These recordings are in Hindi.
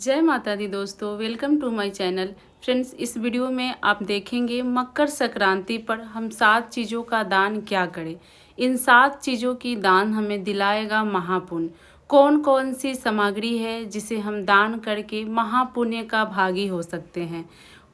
जय माता दी दोस्तों, welcome to my channel. Friends, इस वीडियो में आप देखेंगे मकर संक्रांति पर हम 7 चीज़ों का दान क्या करें। इन 7 चीज़ों की दान हमें दिलाएगा महापुण्य। कौन कौन सी सामग्री है जिसे हम दान करके महापुण्य का भागी हो सकते हैं।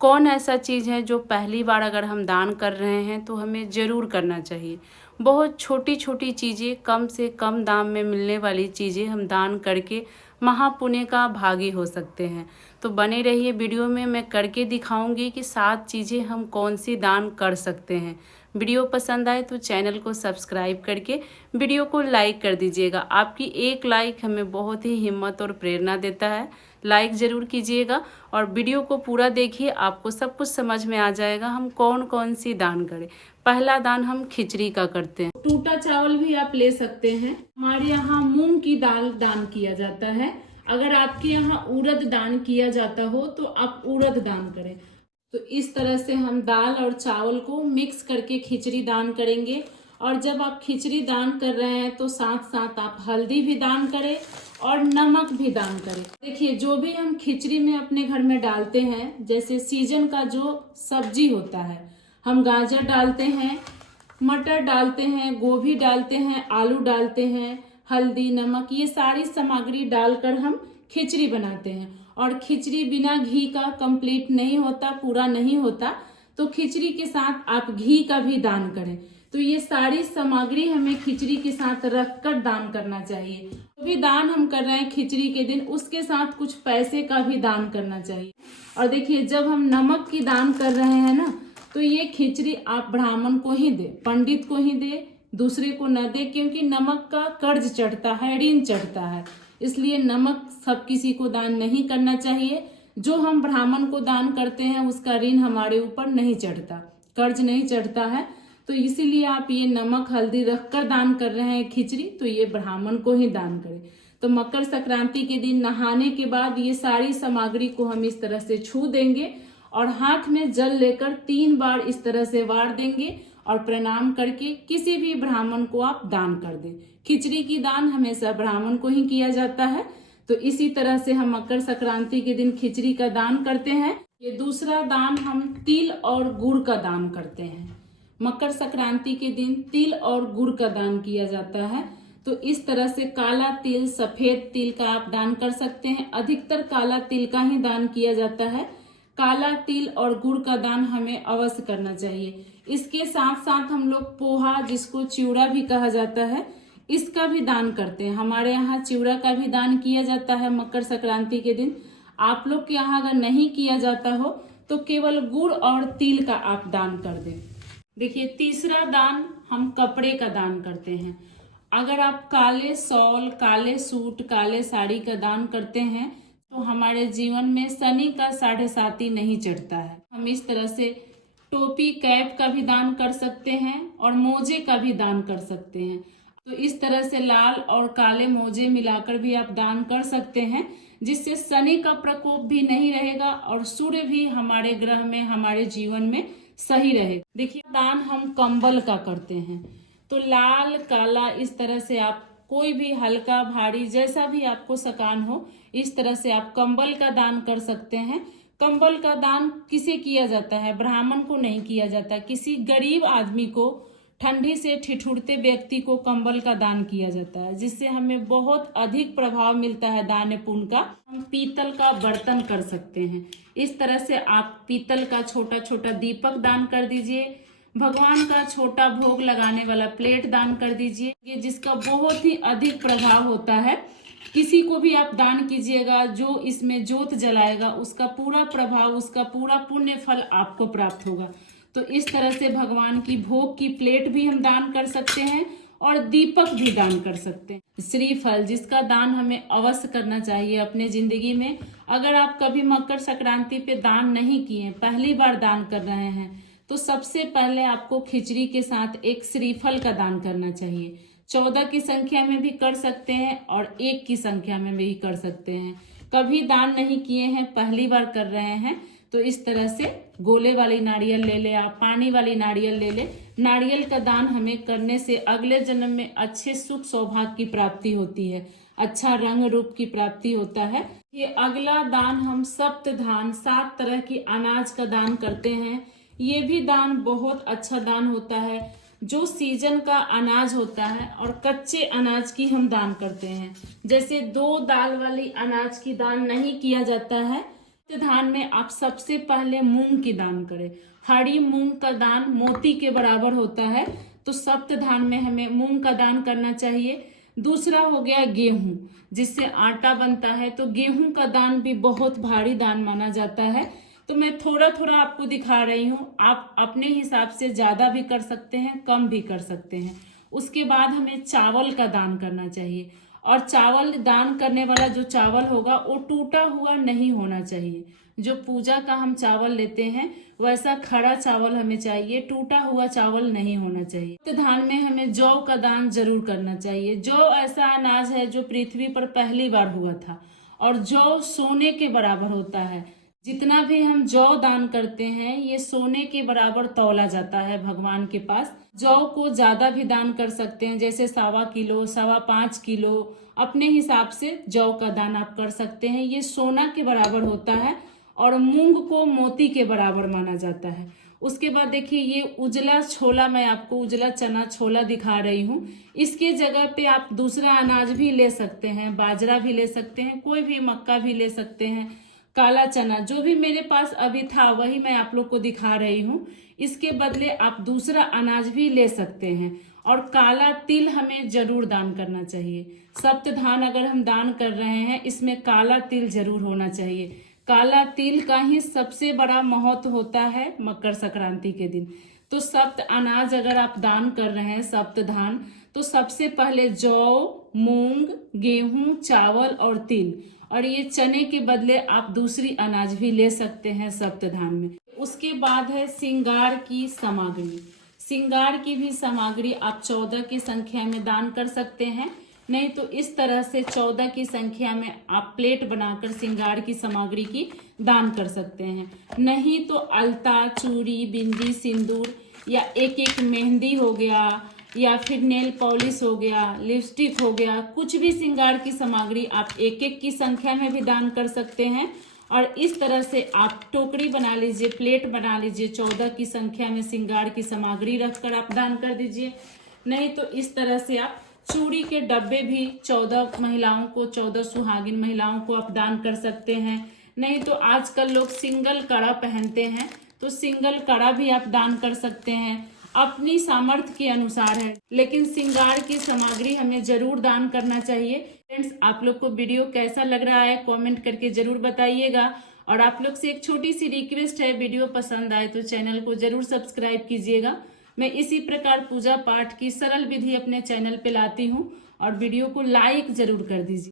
कौन ऐसा चीज़ है जो पहली बार अगर हम दान कर रहे हैं तो हमें ज़रूर करना चाहिए। बहुत छोटी छोटी चीज़ें, कम से कम दाम में मिलने वाली चीज़ें हम दान करके महापुण्य का भागी हो सकते हैं। तो बने रहिए वीडियो में, मैं करके दिखाऊंगी कि 7 चीज़ें हम कौन सी दान कर सकते हैं। वीडियो पसंद आए तो चैनल को सब्सक्राइब करके वीडियो को लाइक कर दीजिएगा। आपकी एक लाइक हमें बहुत ही हिम्मत और प्रेरणा देता है। लाइक ज़रूर कीजिएगा और वीडियो को पूरा देखिए, आपको सब कुछ समझ में आ जाएगा हम कौन कौन सी दान करें। पहला दान हम खिचड़ी का करते हैं। टूटा चावल भी आप ले सकते हैं। हमारे यहाँ मूंग की दाल दान किया जाता है। अगर आपके यहाँ उड़द दान किया जाता हो तो आप उड़द दान करें। तो इस तरह से हम दाल और चावल को मिक्स करके खिचड़ी दान करेंगे। और जब आप खिचड़ी दान कर रहे हैं तो साथ साथ आप हल्दी भी दान करें और नमक भी दान करें। देखिए, जो भी हम खिचड़ी में अपने घर में डालते हैं, जैसे सीजन का जो सब्जी होता है, हम गाजर डालते हैं, मटर डालते हैं, गोभी डालते हैं, आलू डालते हैं, हल्दी, नमक, ये सारी सामग्री डालकर हम खिचड़ी बनाते हैं। और खिचड़ी बिना घी का कंप्लीट नहीं होता, पूरा नहीं होता। तो खिचड़ी के साथ आप घी का भी दान करें। तो ये सारी सामग्री हमें खिचड़ी के साथ रखकर दान करना चाहिए। जो भी दान हम कर रहे हैं खिचड़ी के दिन, उसके साथ कुछ पैसे का भी दान करना चाहिए। और देखिए, जब हम नमक की दान कर रहे हैं ना, तो ये खिचड़ी आप ब्राह्मण को ही दे, पंडित को ही दे, दूसरे को न दे, क्योंकि नमक का कर्ज चढ़ता है, ऋण चढ़ता है। इसलिए नमक सब किसी को दान नहीं करना चाहिए। जो हम ब्राह्मण को दान करते हैं उसका ऋण हमारे ऊपर नहीं चढ़ता, कर्ज नहीं चढ़ता है। तो इसीलिए आप ये नमक हल्दी रखकर दान कर रहे हैं खिचड़ी, तो ये ब्राह्मण को ही दान करें। तो मकर संक्रांति के दिन नहाने के बाद ये सारी सामग्री को हम इस तरह से छू देंगे और हाथ में जल लेकर 3 बार इस तरह से वार देंगे और प्रणाम करके किसी भी ब्राह्मण को आप दान कर दें। खिचड़ी की दान हमेशा ब्राह्मण को ही किया जाता है। तो इसी तरह से हम मकर संक्रांति के दिन खिचड़ी का दान करते हैं। ये दूसरा दान हम तिल और गुड़ का दान करते हैं। मकर संक्रांति के दिन तिल और गुड़ का दान किया जाता है। तो इस तरह से काला तिल, सफेद तिल का आप दान कर सकते हैं। अधिकतर काला तिल का ही दान किया जाता है। काला तिल और गुड़ का दान हमें अवश्य करना चाहिए। इसके साथ साथ हम लोग पोहा, जिसको चिवड़ा भी कहा जाता है, इसका भी दान करते हैं। हमारे यहाँ चिवड़ा का भी दान किया जाता है मकर संक्रांति के दिन। आप लोग के यहाँ अगर नहीं किया जाता हो तो केवल गुड़ और तिल का आप दान कर दें। देखिए, तीसरा दान हम कपड़े का दान करते हैं। अगर आप काले शॉल, काले सूट, काले साड़ी का दान करते हैं तो हमारे जीवन में शनि का 7.5 नहीं चढ़ता है। हम इस तरह से टोपी, कैप का भी दान कर सकते हैं और मोजे का भी दान कर सकते हैं। तो इस तरह से लाल और काले मोजे मिलाकर भी आप दान कर सकते हैं, जिससे शनि का प्रकोप भी नहीं रहेगा और सूर्य भी हमारे ग्रह में, हमारे जीवन में सही रहेगा। देखिए, दान हम कंबल का करते हैं। तो लाल, काला, इस तरह से आप कोई भी हल्का भारी जैसा भी आपको सकान हो, इस तरह से आप कंबल का दान कर सकते हैं। कंबल का दान किसे किया जाता है? ब्राह्मण को नहीं किया जाता। किसी गरीब आदमी को, ठंडी से ठिठुरते व्यक्ति को कंबल का दान किया जाता है, जिससे हमें बहुत अधिक प्रभाव मिलता है दान पुण्य का। हम पीतल का बर्तन कर सकते हैं। इस तरह से आप पीतल का छोटा छोटा दीपक दान कर दीजिए। भगवान का छोटा भोग लगाने वाला प्लेट दान कर दीजिए, जिसका बहुत ही अधिक प्रभाव होता है। किसी को भी आप दान कीजिएगा, जो इसमें जोत जलाएगा उसका पूरा प्रभाव, उसका पूरा पुण्य फल आपको प्राप्त होगा। तो इस तरह से भगवान की भोग की प्लेट भी हम दान कर सकते हैं और दीपक भी दान कर सकते हैं। श्रीफल, जिसका दान हमें अवश्य करना चाहिए अपने जिंदगी में। अगर आप कभी मकर संक्रांति पे दान नहीं किए, पहली बार दान कर रहे हैं, तो सबसे पहले आपको खिचड़ी के साथ एक श्रीफल का दान करना चाहिए। 14 की संख्या में भी कर सकते हैं और 1 की संख्या में भी कर सकते हैं। कभी दान नहीं किए हैं, पहली बार कर रहे हैं, तो इस तरह से गोले वाली नारियल ले ले, आप पानी वाली नारियल ले ले। नारियल का दान हमें करने से अगले जन्म में अच्छे सुख सौभाग्य की प्राप्ति होती है। अच्छा रंग रूप की प्राप्ति होता है। ये अगला दान हम सप्त धान 7 तरह की अनाज का दान करते हैं। ये भी दान बहुत अच्छा दान होता है। जो सीजन का अनाज होता है और कच्चे अनाज की हम दान करते हैं। जैसे 2 दाल वाली अनाज की दान नहीं किया जाता है। धान में आप सबसे पहले मूंग की दान करें। हरी मूंग का दान मोती के बराबर होता है, तो सप्त धान में हमें मूंग का दान करना चाहिए। दूसरा हो गया गेहूं, जिससे आटा बनता है, तो गेहूं का दान भी बहुत भारी दान माना जाता है। तो मैं थोड़ा थोड़ा आपको दिखा रही हूँ, आप अपने हिसाब से ज्यादा भी कर सकते हैं, कम भी कर सकते हैं। उसके बाद हमें चावल का दान करना चाहिए, और चावल दान करने वाला जो चावल होगा वो टूटा हुआ नहीं होना चाहिए। जो पूजा का हम चावल लेते हैं वैसा खड़ा चावल हमें चाहिए, टूटा हुआ चावल नहीं होना चाहिए। तो धान में हमें जौ का दान जरूर करना चाहिए। जौ ऐसा अनाज है जो पृथ्वी पर पहली बार हुआ था, और जौ सोने के बराबर होता है। जितना भी हम जौ दान करते हैं ये सोने के बराबर तौला जाता है भगवान के पास। जौ को ज्यादा भी दान कर सकते हैं, जैसे 1.25 किलो, 5.25 किलो, अपने हिसाब से जौ का दान आप कर सकते हैं। ये सोना के बराबर होता है, और मूंग को मोती के बराबर माना जाता है। उसके बाद देखिए, ये उजला छोला, मैं आपको उजला चना छोला दिखा रही हूँ। इसके जगह पे आप दूसरा अनाज भी ले सकते हैं, बाजरा भी ले सकते हैं, कोई भी मक्का भी ले सकते हैं, काला चना, जो भी मेरे पास अभी था वही मैं आप लोग को दिखा रही हूँ। इसके बदले आप दूसरा अनाज भी ले सकते हैं। और काला तिल हमें जरूर दान करना चाहिए। सप्त धान अगर हम दान कर रहे हैं, इसमें काला तिल जरूर होना चाहिए। काला तिल का ही सबसे बड़ा महत्व होता है मकर संक्रांति के दिन। तो सप्त अनाज अगर आप दान कर रहे हैं, सप्त धान, तो सबसे पहले जौ, मूंग, गेहूं, चावल और तिल, और ये चने के बदले आप दूसरी अनाज भी ले सकते हैं सप्त धान में। उसके बाद है श्रृंगार की सामग्री। श्रृंगार की भी सामग्री आप 14 की संख्या में दान कर सकते हैं। नहीं तो इस तरह से 14 की संख्या में आप प्लेट बनाकर श्रृंगार की सामग्री की दान कर सकते हैं। नहीं तो अलता, चूड़ी, बिंदी, सिंदूर, या एक एक मेहंदी हो गया, या फिर नेल पॉलिश हो गया, लिपस्टिक हो गया, कुछ भी श्रृंगार की सामग्री आप एक एक की संख्या में भी दान कर सकते हैं। और इस तरह से आप टोकरी बना लीजिए, प्लेट बना लीजिए, 14 की संख्या में श्रृंगार की सामग्री रखकर आप दान कर दीजिए। नहीं तो इस तरह से आप चूड़ी के डब्बे भी 14 महिलाओं को, 14 सुहागिन महिलाओं को आप दान कर सकते हैं। नहीं तो आजकल लोग सिंगल कड़ा पहनते हैं, तो सिंगल कड़ा भी आप दान कर सकते हैं। अपनी सामर्थ्य के अनुसार है, लेकिन श्रृंगार की सामग्री हमें जरूर दान करना चाहिए। फ्रेंड्स, आप लोग को वीडियो कैसा लग रहा है कमेंट करके जरूर बताइएगा। और आप लोग से एक छोटी सी रिक्वेस्ट है, वीडियो पसंद आए तो चैनल को जरूर सब्सक्राइब कीजिएगा। मैं इसी प्रकार पूजा पाठ की सरल विधि अपने चैनल पे लाती हूँ, और वीडियो को लाइक जरूर कर दीजिए।